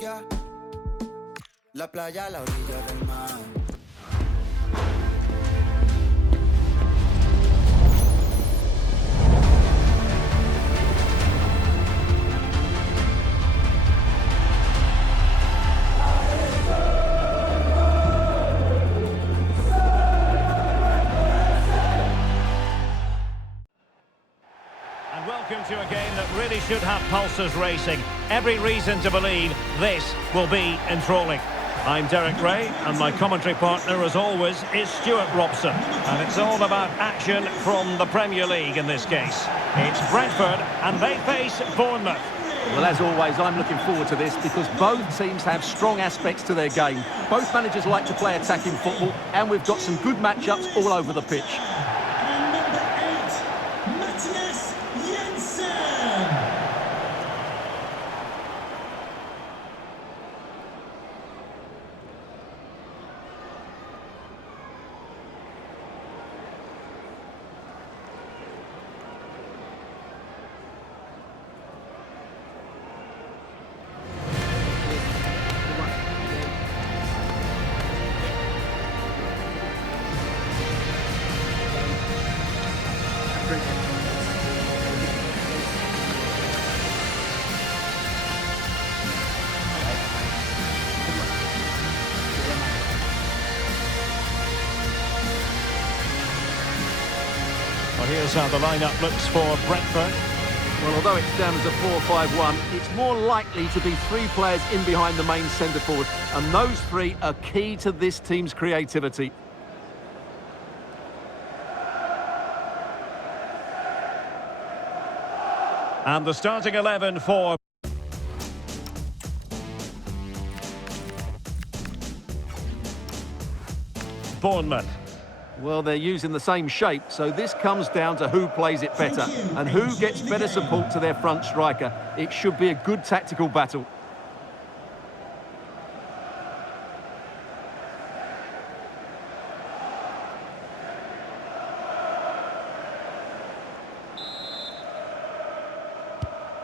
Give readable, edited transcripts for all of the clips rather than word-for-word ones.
Yeah. La playa a la orilla del mar. And welcome to a game that really should have pulses racing. Every reason to believe this will be enthralling. I'm Derek Ray, and my commentary partner, as always, is Stuart Robson. And it's all about action from the Premier League in this case. It's Brentford, and they face Bournemouth. Well, as always, I'm looking forward to this because both teams have strong aspects to their game. Both managers like to play attacking football, and we've got some good matchups all over the pitch. Well, here's how the lineup looks for Brentford. Well, although it's down as a 4-5-1, it's more likely to be three players in behind the main centre-forward, and those three are key to this team's creativity. And the starting 11 for Bournemouth. Well, they're using the same shape, so this comes down to who plays it better and who gets better support to their front striker. It should be a good tactical battle.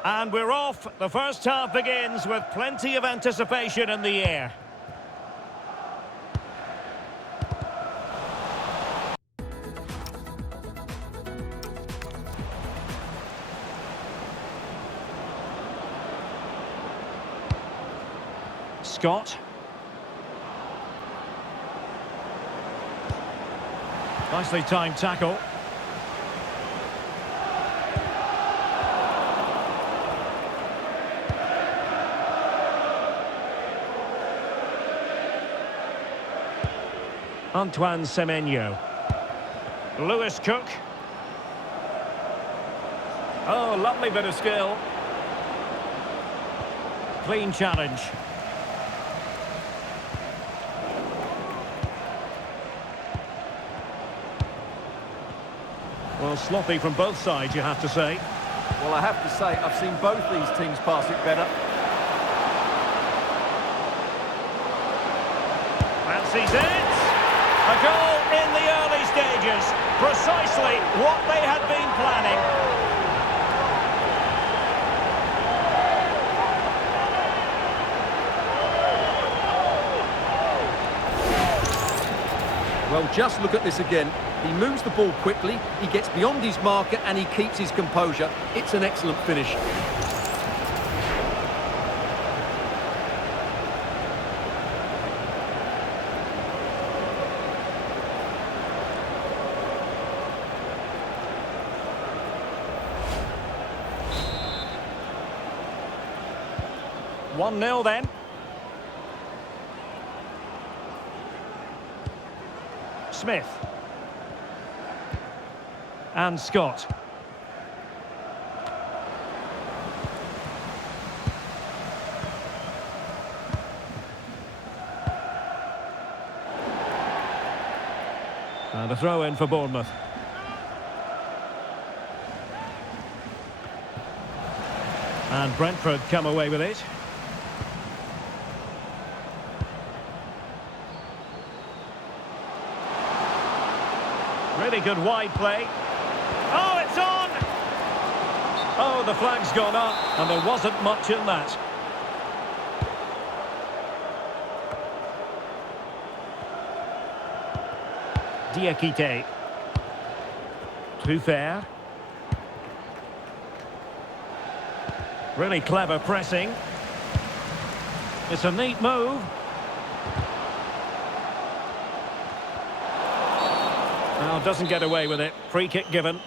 And we're off. The first half begins with plenty of anticipation in the air. Scott. Nicely timed tackle. Antoine Semenyo. Lewis Cook. Oh, lovely bit of skill. Clean challenge. Well, sloppy from both sides, you have to say. Well, I have to say, I've seen both these teams pass it better. Fancies it. A goal in the early stages. Precisely what they had been planning. Well, just look at this again. He moves the ball quickly, he gets beyond his marker and he keeps his composure. It's an excellent finish. One 0 then. Smith. And Scott. And a throw in for Bournemouth. And Brentford come away with it. Really good wide play. Oh, it's on! Oh, the flag's gone up, and there wasn't much in that. Diakite. Too fair. Really clever pressing. It's a neat move. Well, doesn't get away with it. Free kick given.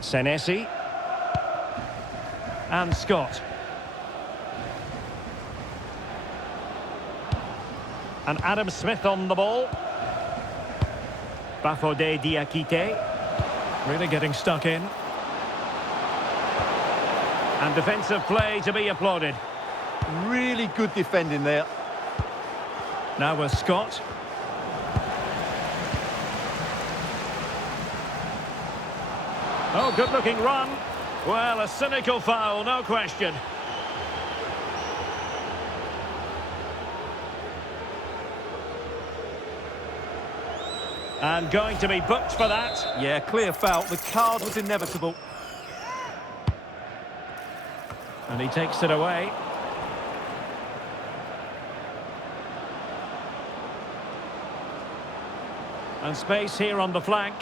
Senesi. And Scott. And Adam Smith on the ball. Bafode Diakite. Really getting stuck in. And defensive play to be applauded. Really good defending there. Now with Scott. Oh, good-looking run. Well, a cynical foul, no question. And going to be booked for that. Yeah, clear foul. The card was inevitable. And he takes it away. And space here on the flank.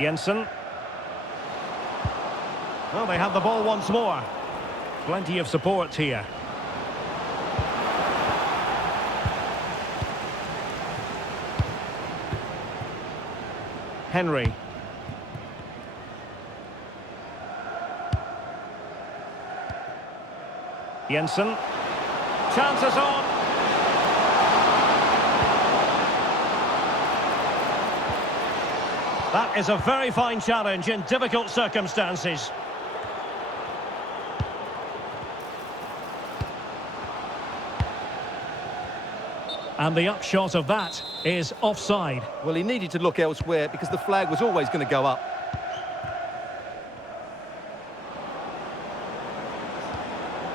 Jensen. Well, they have the ball once more. Plenty of support here. Henry. Jensen. Chances on. That is a very fine challenge in difficult circumstances. And the upshot of that is offside. Well, he needed to look elsewhere because the flag was always going to go up.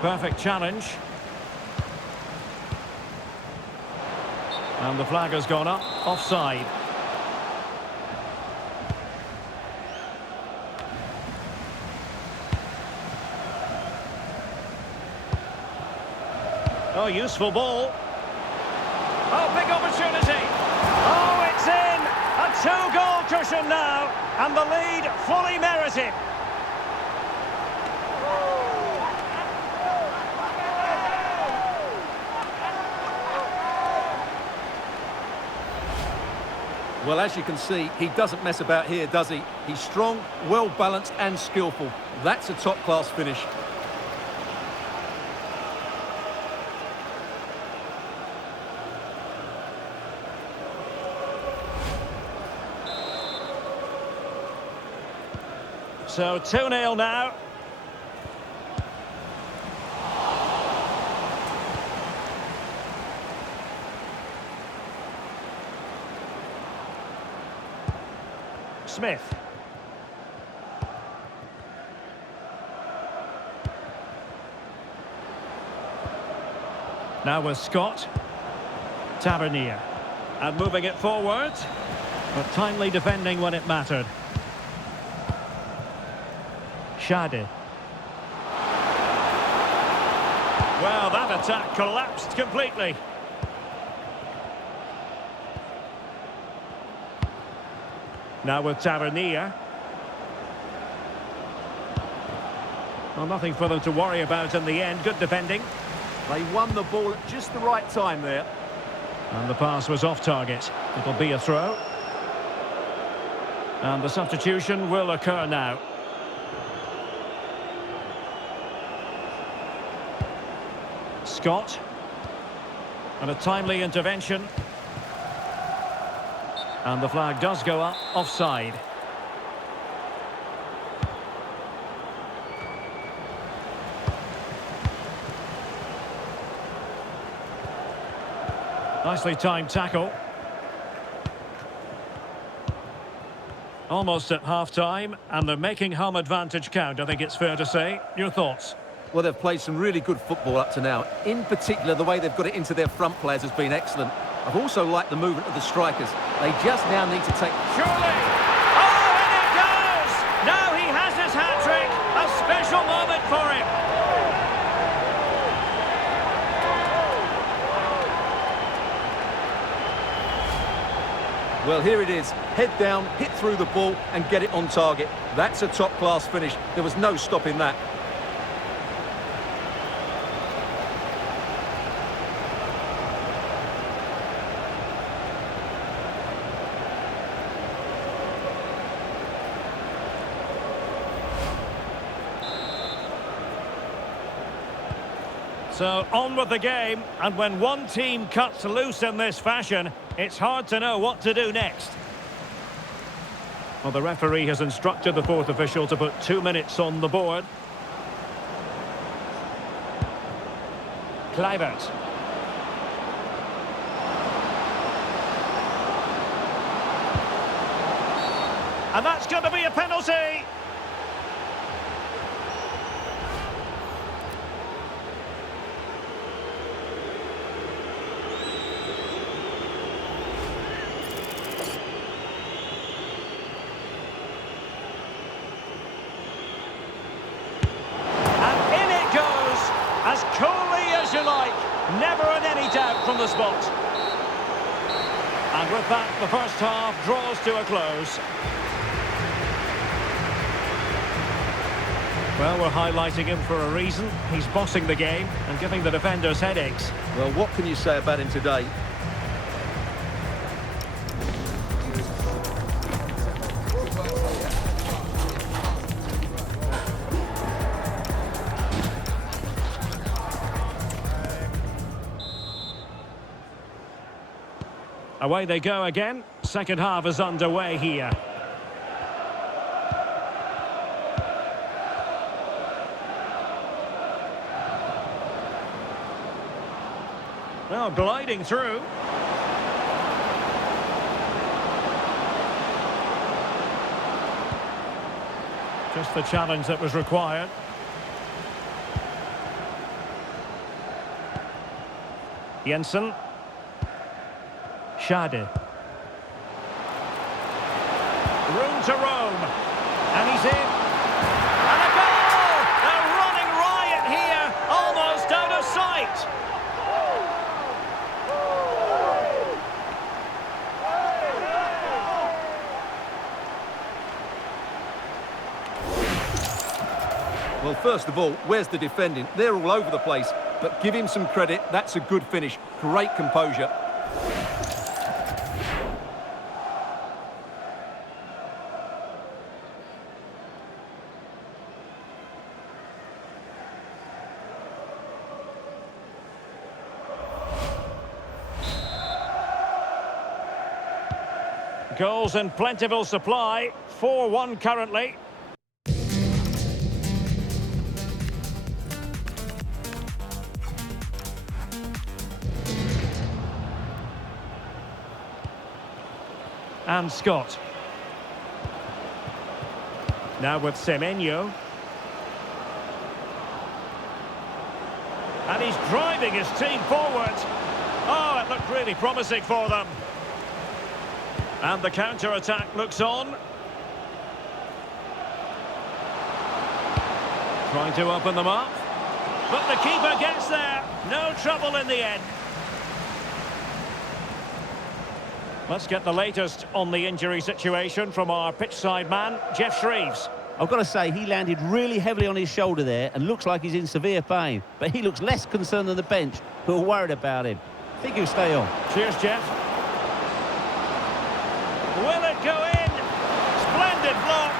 Perfect challenge. And the flag has gone up, offside. Oh, useful ball. Oh, big opportunity. Oh, it's in. A two-goal cushion now. And the lead fully merited. Well, as you can see, he doesn't mess about here, does he? He's strong, well-balanced and skillful. That's a top-class finish. So 2-0 now. Smith. Now with Scott. Tavernier. And moving it forward. But timely defending when it mattered. Schade. Well, that attack collapsed completely. Now with Tavernier. Well, nothing for them to worry about in the end. Good defending. They won the ball at just the right time there. And the pass was off target. It'll be a throw. And the substitution will occur now. Scott. And a timely intervention. And the flag does go up, offside. Nicely timed tackle. Almost at half-time, and they're making home advantage count, I think it's fair to say. Your thoughts? Well, they've played some really good football up to now. In particular, the way they've got it into their front players has been excellent. I've also liked the movement of the strikers. They just now need to take... Surely! Oh, and it goes! Now he has his hat-trick! A special moment for him! Well, here it is. Head down, hit through the ball and get it on target. That's a top-class finish. There was no stopping that. So, on with the game, and when one team cuts loose in this fashion, it's hard to know what to do next. Well, the referee has instructed the fourth official to put 2 minutes on the board. Kluivert. And that's going to be a penalty! As coolly as you like, never in any doubt from the spot. And with that, the first half draws to a close. Well, we're highlighting him for a reason. He's bossing the game and giving the defenders headaches. Well, what can you say about him today? Away they go again. Second half is underway here. Well, gliding through. Just the challenge that was required. Jensen. Schade. Room to roam. And he's in. And a goal! A running riot here, almost out of sight. Well, first of all, where's the defending? They're all over the place. But give him some credit. That's a good finish. Great composure. Goals in plentiful supply. 4-1 currently. And Scott. Now with Semenyo. And he's driving his team forward. Oh, it looked really promising for them. And the counter-attack looks on. Trying to open them up. But the keeper gets there. No trouble in the end. Let's get the latest on the injury situation from our pitchside man, Jeff Shreves. I've got to say, he landed really heavily on his shoulder there and looks like he's in severe pain. But he looks less concerned than the bench, who are worried about him. I think he'll stay on. Cheers, Jeff. Will it go in? Splendid block.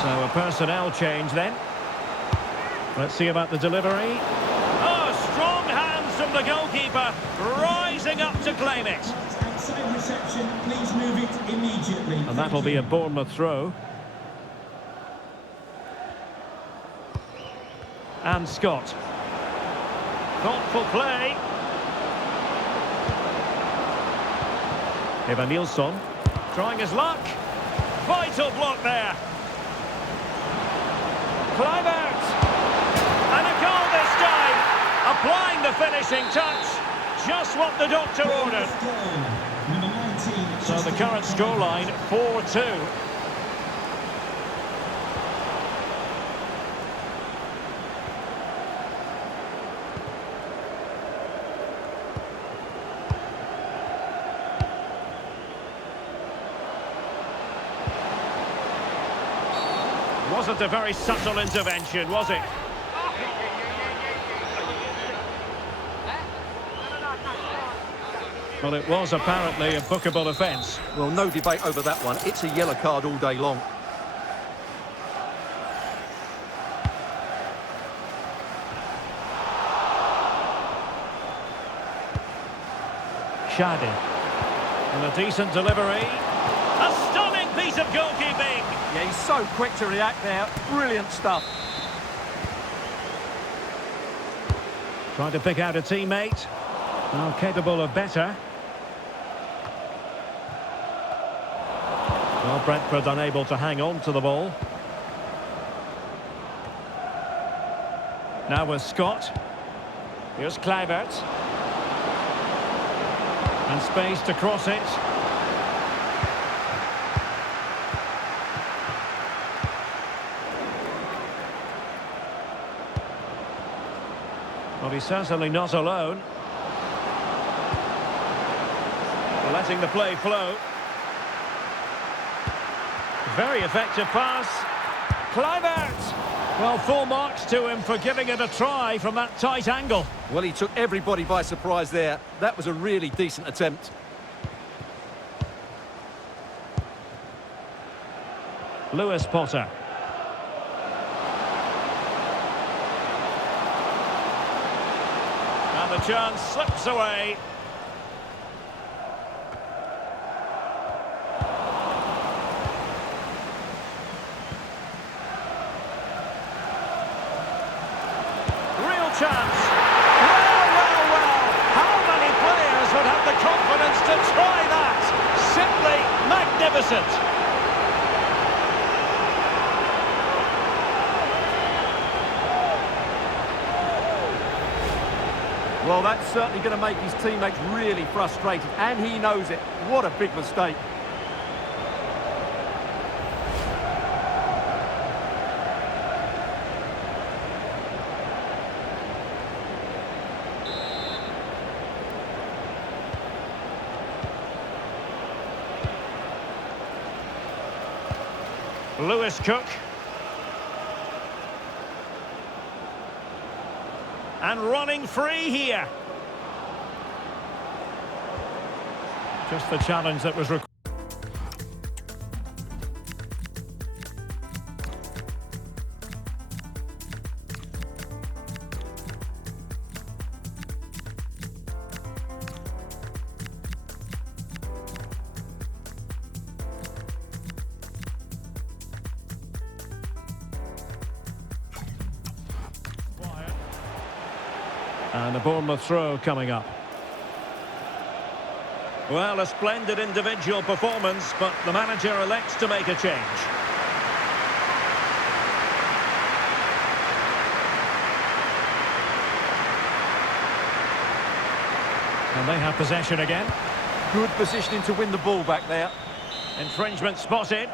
So a personnel change then. Let's see about the delivery. Oh, strong hands from the goalkeeper, rising up to claim it. Outside reception, please move it immediately. And that'll be a Bournemouth throw. And Scott. Thoughtful play. Evan Nilsson trying his luck. Vital block there. Kluivert. And a goal this time. Applying the finishing touch. just what the doctor ordered. Number 19. So the current scoreline, 4-2. Wasn't a very subtle intervention, was it? Well, it was apparently a bookable offence. Well, no debate over that one. It's a yellow card all day long. Shadi. And a decent delivery. A stunning piece of goalkeeping. Yeah, he's so quick to react there. Brilliant stuff. Trying to pick out a teammate. Well, capable of better. Well, Brentford unable to hang on to the ball. Now with Scott. Here's Kluivert. And space to cross it. Well, he's certainly not alone. Letting the play flow. Very effective pass. Kluivert! Well, full marks to him for giving it a try from that tight angle. Well, he took everybody by surprise there. That was a really decent attempt. Lewis Potter. And the chance slips away. Chance. Well. How many players would have the confidence to try that? Simply magnificent. Well, that's certainly going to make his teammates really frustrated, and he knows it. What a big mistake. Lewis Cook. And running free here. Just the challenge that was required. And a Bournemouth throw coming up. Well, a splendid individual performance, but the manager elects to make a change. And they have possession again. Good positioning to win the ball back there. Infringement spotted.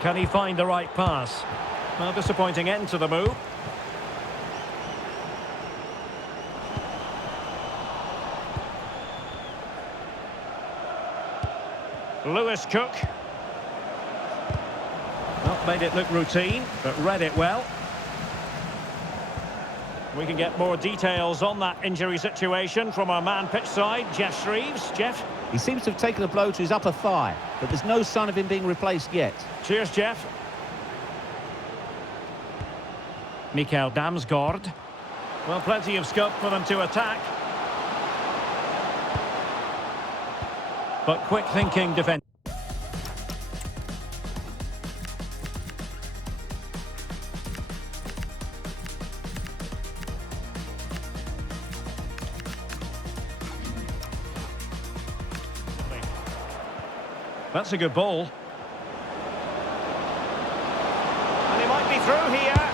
Can he find the right pass? Well, disappointing end to the move. Lewis Cook. Not made it look routine, but read it well. We can get more details on that injury situation from our man pitch side, Jeff Shreves. Jeff? He seems to have taken a blow to his upper thigh, but there's no sign of him being replaced yet. Cheers, Jeff. Mikael Damsgaard. Well, plenty of scope for them to attack. But quick thinking defence. That's a good ball. through here.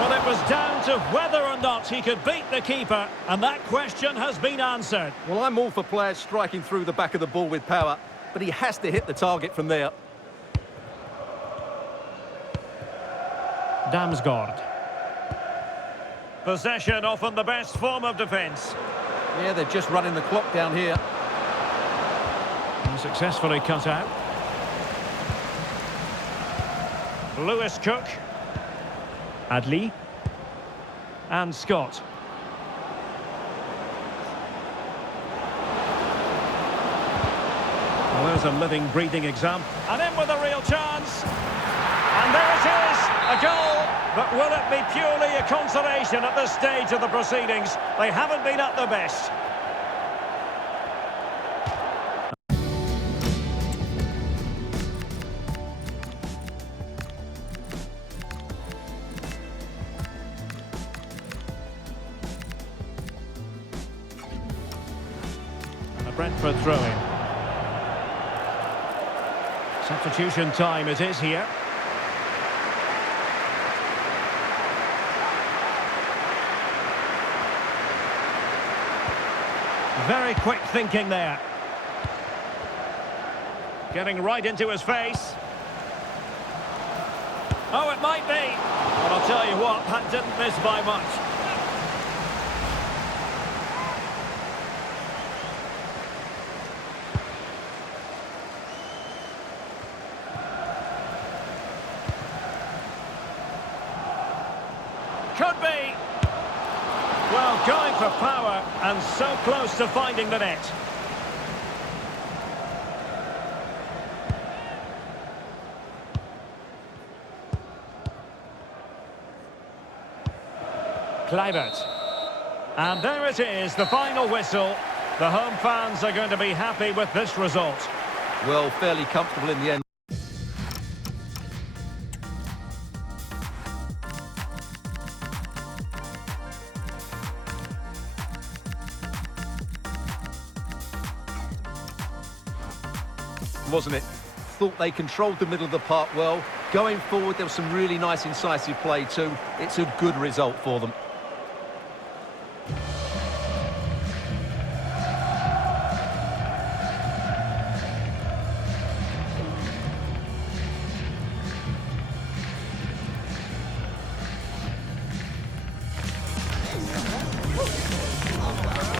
Well, it was down to whether or not he could beat the keeper, and that question has been answered. Well, I'm all for players striking through the back of the ball with power, but he has to hit the target from there. Damsgaard. Possession often the best form of defence. Yeah, they're just running the clock down here. And successfully cut out. Lewis Cook. Adley. And Scott. Well, there's a living, breathing example. And in with a real chance. And there it is, a goal. But will it be purely a consolation at this stage of the proceedings? They haven't been at their best. And a Brentford throw-in. Substitution time it is here. Very quick thinking there. Getting right into his face. Oh, it might be. But I'll tell you what, that didn't miss by much. Could be. Well, going for power and so close to finding the net. Kluivert. And there it is, the final whistle. The home fans are going to be happy with this result. Well, fairly comfortable in the end. Wasn't it? Thought they controlled the middle of the park well. Going forward, there was some really nice incisive play too. It's a good result for them.